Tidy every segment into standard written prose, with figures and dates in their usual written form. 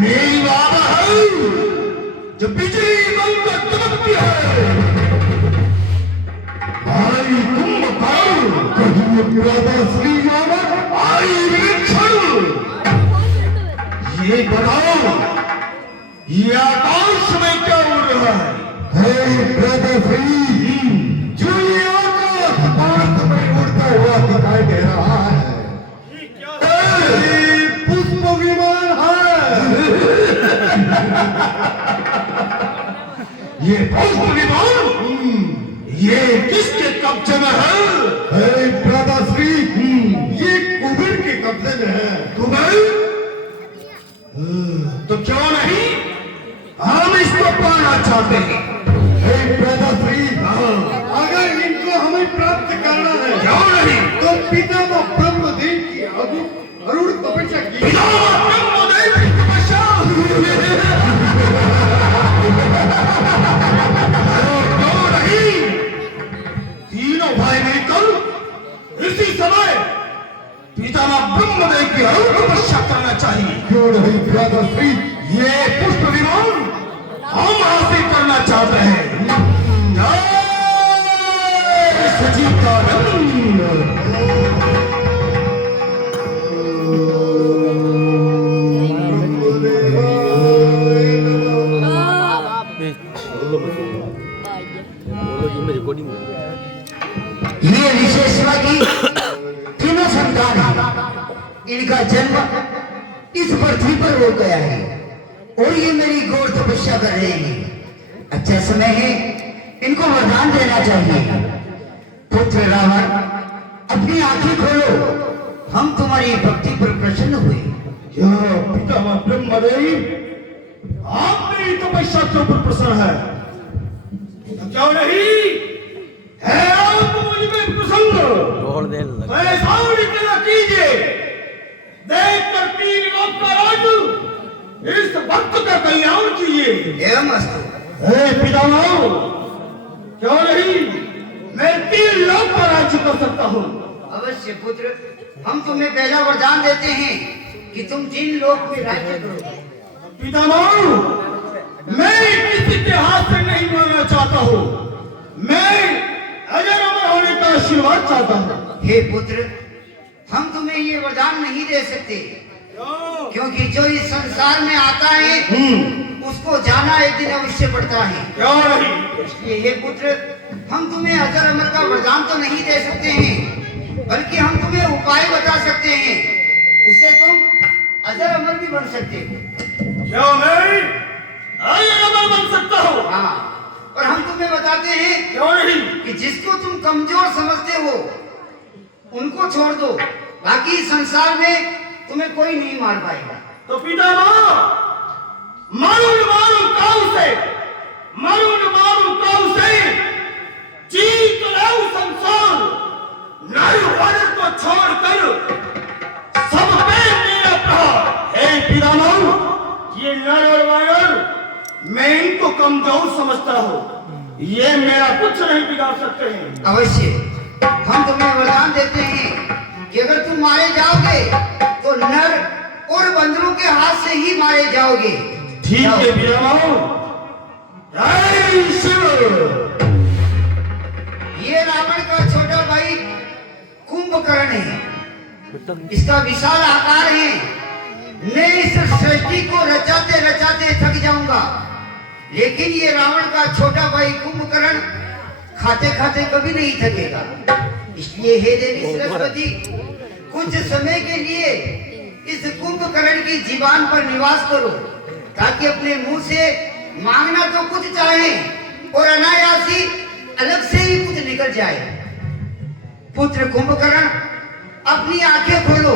मेरी बाबा है जो बिजली बनकर चमकती है। आई तुम बताओ कहीं राधा श्री आई विलक्षण ये बताओ ये आकाश में क्या उड़ रहा है राधा श्री जो ये आकाश में उड़ता हुआ दिखाई दे रहा है पुष्प विमान है। ये पुष्प विमान ये किसके कब्जे में है ब्रदश्री ये कुबेर के कब्जे में है। कुबेर तो क्यों नहीं हम इसको पाना चाहते हैं ब्रदश्री अगर इनको हमें प्राप्त करना है क्यों नहीं तो पितामह ब्रह्मदेव की अरुण तपस्या की ब्रह्मदेव की तपस्या क्यों नहीं तीनों भाई मिलकर इसी समय पितामह ब्रह्मदेव की अरुण तपस्या करना चाहिए। क्यों नहीं ब्रदश्री ये पुष्प विमान हम हासिल करना चाहते हैं। जय सच्चिदानंद। ये विशेषवा की तीनों संतान इनका जन्म इस पृथ्वी पर हो गया है और ये मेरी घोर तपस्या कर रहे हैं। अच्छा समय है इनको वरदान देना चाहिए। पुत्र रावण अपनी आंखें खोलो हम तुम्हारी भक्ति पर प्रसन्न हुए। क्या पितामह ब्रह्मदेव आप मेरी तपस्या के ऊपर प्रसन्न है तो क्यों नहीं है आप मुझ में प्रसन्न ऐसा निकला कीजिए देखकर तीन लोक का राज इस भक्त का कल्याण कीजिए। एवं अस्तु। पितामह क्यों नहीं मैं तीन लोक का राज्य कर सकता हूँ। अवश्य पुत्र हम तुम्हें पहला वरदान देते हैं कि तुम जिन लोक में राज्य करोगे। पितामह मैं किसी के हाथ से नहीं मांगना चाहता हूँ मैं अजर अमर होने का आशीर्वाद चाहता हूँ। हे पुत्र हम तुम्हें ये वरदान नहीं दे सकते क्योंकि जो इस संसार में आता है उसको जाना एक दिन अवश्य पड़ता है। क्यों नहीं इसलिए हे पुत्र हम तुम्हें अजर अमर का वरदान तो नहीं दे सकते हैं बल्कि हम तुम्हें उपाय बता सकते हैं उससे तुम अजर अमर भी बन सकते हो। क्यों नहीं अजर अमर बन सकता हूँ। हाँ और हम तुम्हें बताते हैं क्यों नहीं कि जिसको तुम कमजोर समझते हो उनको छोड़ दो बाकी संसार में तुम्हें कोई नहीं मार पाएगा। तो पितामह मारू काऊ से जीत लो संसार नर वानर को छोड़कर सब पे मेरा प्रहार। हे पितामह ये नर और वानर मैं इनको कमजोर समझता सकता हो, ये मेरा कुछ नहीं बिगाड़ सकते हैं। अवश्य हम तुम्हें वरदान देते हैं कि अगर तुम मारे जाओगे तो नर और बंदरों के हाथ से ही मारे जाओगे। ठीक है वीरमाओ। जय शिव। ये रावण का छोटा भाई कुंभकर्ण है। इसका विशाल आकार है। मैं इस सृष्टि को रचाते रचाते थक जाऊंगा, लेकिन ये रावण का छोटा भाई कुंभकर्ण खाते खाते कभी नहीं थकेगा। इसलिए हे देवी सरस्वती, कुछ समय के लिए इस कुंभकर्ण की जीवान पर निवास करो, ताकि अपने मुंह से मांगना तो कुछ चाहे और अनायासी अलग से ही कुछ निकल जाए। पुत्र कुंभकर्ण, अपनी आंखें खोलो,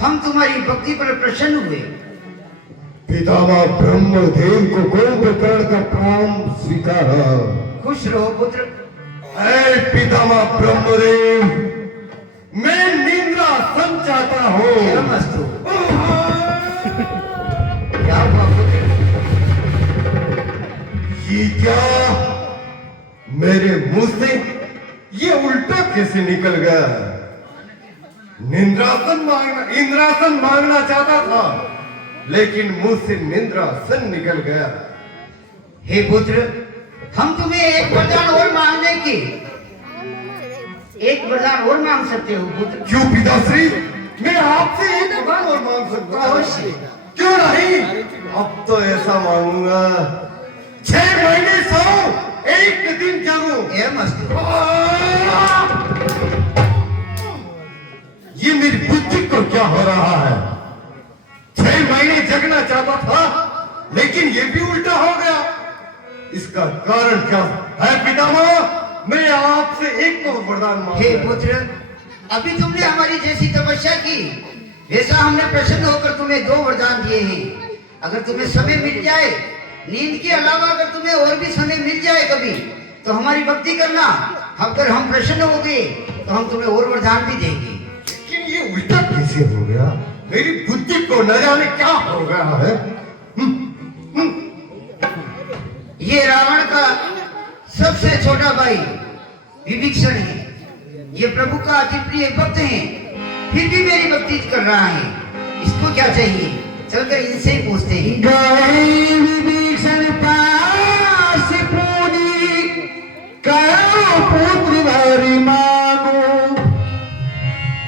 हम तुम्हारी भक्ति पर प्रसन्न हुए। पितामह ब्रह्मदेव को कुंभकर्ण का प्रणाम स्वीकार। खुश रहो पुत्र। ऐ पितामह ब्रह्मदेव, मैं निंद्रासन चाहता हूँ। नमस्तु। क्या हुआ पुत्र? ये क्या, मेरे मुंह से ये उल्टा कैसे निकल गया? इंद्रासन मांगना चाहता था, लेकिन मुंह से निंद्रासन निकल गया। हे पुत्र, हम तुम्हें एक वरदान और मांगने की, एक वरदान और मांग सकते हो पुत्र। क्यों पिताश्री, मैं आपसे एक वरदान और मांग सकता हूँ। अवश्य। क्यों नहीं? अब तो ऐसा मांगूंगा, 6 महीने सो, एक दिन जगूं। ये मेरी बुद्धि को क्या हो रहा है? 6 महीने जगना चाहता था, लेकिन ये भी उल्टा हो गया। इसका कारण क्या है पितामह? मैं आपसे एक को वरदान मांग। हे पुत्र, अभी तुमने हमारी जैसी तपस्या की, वैसा हमने प्रसन्न होकर तुम्हें 2 वरदान दिए हैं। अगर तुम्हें समय मिल जाए, नींद के अलावा अगर तुम्हें और भी समय मिल जाए कभी, तो हमारी भक्ति करना। अगर हम प्रसन्न हो गए तो हम तुम्हें और वरदान भी देंगे। लेकिन ये उल्टा कैसे हो गया? मेरी बुद्धि को न जाने क्या हो गया है। ये रावण का सबसे छोटा भाई विभीषण है। ये प्रभु का अति प्रिय भक्त है, फिर भी मेरी भक्ति कर रहा है। इसको क्या चाहिए? चलकर इनसे ही पूछते हैं। गए विभीषण पास पूरी, करो पुत्र भरी मांगो,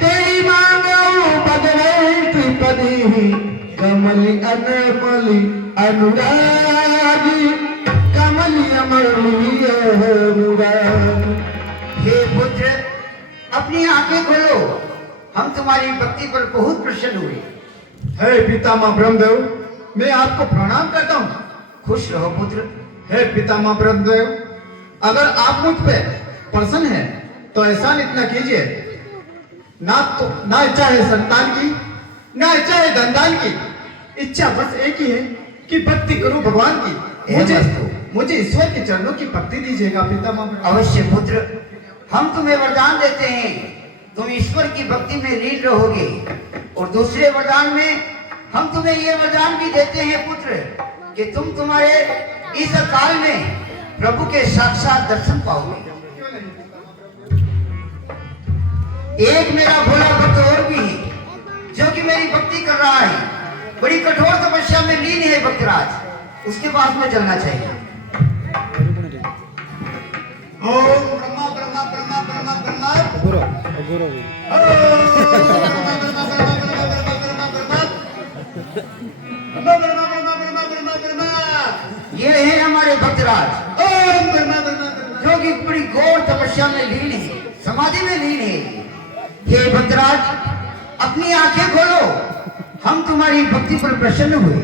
तेरी मांगो बदले त्रिपदी, कमल अनमल अनुरागी, कमल अमर अनुराग। हे पुत्र, अपनी आंखें खोलो, हम तुम्हारी भक्ति पर बहुत प्रसन्न हुए। हे पितामह ब्रह्मदेव, मैं आपको प्रणाम करता हूँ। खुश रहो पुत्र। हे पितामह ब्रह्मदेव, अगर आप मुझ पे प्रसन्न हैं, तो एहसान इतना कीजिए, ना इच्छा है संतान की, ना इच्छा है धनदान की, इच्छा बस एक ही है कि भक्ति करूं भगवान की। मुझे ईश्वर के चरणों की भक्ति दीजिएगा पितामह। अवश्य पुत्र, हम तुम्हें वरदान देते हैं, तुम ईश्वर की भक्ति में लीन रहोगे। और दूसरे वरदान में हम तुम्हें ये वरदान भी देते हैं पुत्र, कि तुम तुम्हारे इस काल में प्रभु के साक्षात दर्शन पाओगे। एक मेरा भोला भक्त और भी है, जो कि मेरी भक्ति कर रहा है, बड़ी कठोर तपस्या में लीन है भक्तराज, उसके पास में चलना चाहिए। ओम ब्रह्मा ब्रह्मा ब्रह्मा ब्रह्मा ब्रह्मा ये है हमारे भक्तराज, ओम ब्रह्मा ब्रह्मा, जो कि बड़ी घोर तपस्या में लीन है, समाधि में लीन है। हे भक्तराज, अपनी आंखें खोलो, हम तुम्हारी भक्ति पर प्रसन्न हुए।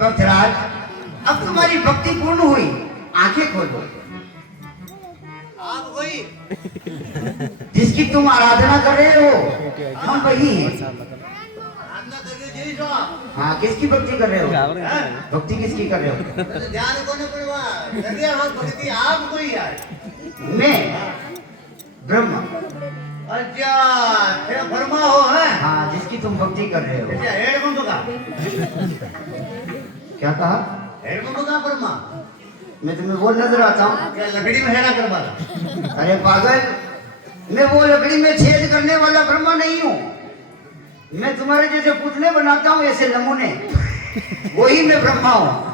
भक्तराज, अब तुम्हारी भक्ति पूर्ण हुई, आंखें खोलो। आप वही जिसकी तुम आराधना कर रहे हो, हम वही हैं। आराधना करके जी साहब हाँ, किसकी भक्ति कर रहे हो? भक्ति किसकी कर रहे हो? ध्यान कोने पड़वा जल्दी हम भक्ति आप कोई यार मैं ब्रह्मा। अच्छा तेरा फरमा हो है हाँ, जिसकी तुम भक्ति कर रहे हो। अच्छा हेड कौन तो का क्या कहा? हेड में बगा ब्रह्मा मैं तुम्हें वो नजर आता हूँ? क्या लकड़ी में हेड़ा करवा रहा अरे पागल, मैं वो लकड़ी में छेद करने वाला ब्रह्मा नहीं हूँ। मैं तुम्हारे जैसे पुतले बनाता हूँ, ऐसे नमूने, वही मैं ब्रह्मा हूँ।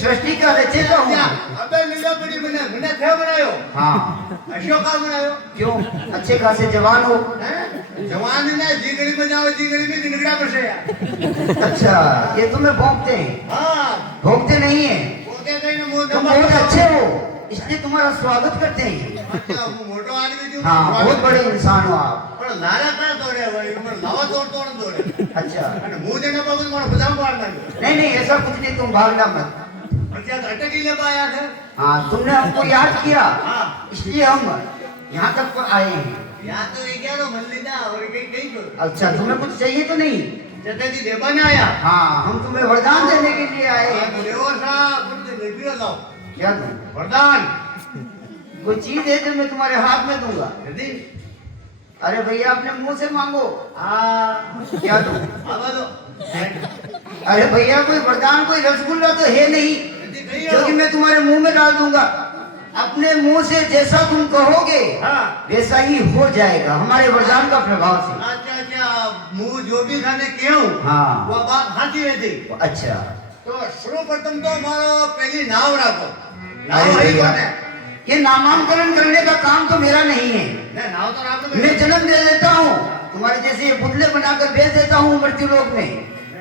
सृष्टि का रचयिता हूँ। क्या अबे लीलापरी बने बने थे बनायो हाँ, अशोक का बनायो क्यों? अच्छे खासे जवान हो। हैं जवान ने जीगड़ी में जाओ जीगड़ी में निगड़ा बसे यार अच्छा, ये तुम्हें भोंकते हैं? हां भोंकते नहीं है, वो क्या कहीं ना मुंह तुम बहुत अच्छे हो, इसलिए तुम्हारा स्वागत करते हैं। अच्छा वो मोटो आदमी जो हाँ, बहुत बड़े इंसान हो आप। पर नारा का तोड़े भाई उमर लावा तोड़ तोड़े अच्छा, અને હું જેને બાબત મારો બજામ પાડ નાખ્યો नहीं नहीं, ऐसा कुछ नहीं, तुम भागना मत। પછી આ અટકી લે પાયા છે हाँ, तुमने हमको याद किया, हां इसलिए हम यहाँ तक आए हैं। યા તો એ ગયાનો મલ્લીદા और કઈ કઈ તો अच्छा, तुम्हें कुछ चाहिए तो नहीं? જતેથી દેવાને આયા हाँ, हम तुम्हें वरदान देने के लिए आए આ हैं। દેવો સાહેબ પુત્ર લેખી લાવ क्या दूं? वरदान कोई चीज है जो मैं तुम्हारे हाथ में दूंगा? यदि अरे भैया, अपने मुंह से मांगो। आ क्या दूं? आवा दो अरे भैया, कोई वरदान, कोई रसगुल्ला तो है नहीं यदि कही जो कि मैं तुम्हारे मुंह में डाल दूंगा। अपने मुंह से जैसा तुम कहोगे हां वैसा ही हो जाएगा, हमारे वरदान का प्रभाव से। अच्छा अच्छा मुंह जो भी थाने कहूं हाँ। वो बात साची रहती अच्छा, तो सर्वप्रथम तो मारो पहली नाव राखो नाव अरे है भैया, कोने ये नामांकन करने का काम तो मेरा नहीं है। ने नाव तो राखो मैं जन्म दे देता हूँ, तुम्हारे जैसे ये पुतले बनाकर भेज देता हूँ मृत्यु लोक में,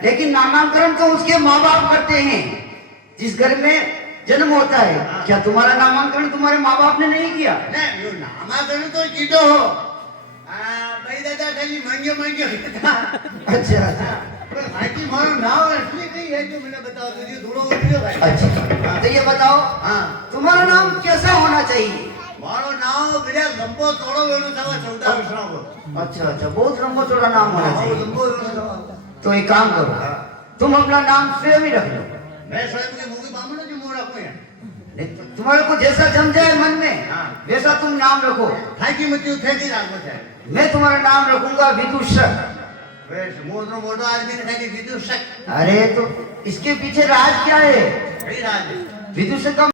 लेकिन नामांकन तो उसके माँ बाप करते हैं जिस घर में जन्म होता है। क्या तुम्हारा नामांकन तुम्हारे माँ बाप ने नहीं किया? ने यो नामाकरण तो कीधो हो आ भाई दादा खाली मांग्यो अच्छा पर बाकी मारो नाव असली कई है जो मैंने बताओ तुझे थोड़ा वीडियो भाई अच्छा, तो ये बताओ हां तुम्हारा नाम कैसा होना चाहिए? मारो नाव बिना लंबो थोड़ो वेणो थवा 14 वर्षनो को अच्छा अच्छा, बहुत लंबा चौड़ा नाम होना हां चाहिए। लंबो वेणो थवा तो एक काम करो, तुम अपना नाम स्वयं ही रख लो। मैं स्वयं के मुंह की बामण जो मुंह रखो है नहीं, तुम्हारे को जैसा जम जाए मन में हाँ। वैसा तुम नाम रखो। थाकी मती उठेगी राखो है मैं तुम्हारा नाम रखूंगा विदूषक। वे समुद्र मोटो आदमी ने कही विदुषक अरे तो इसके पीछे राज क्या है? कई राज विदूषक का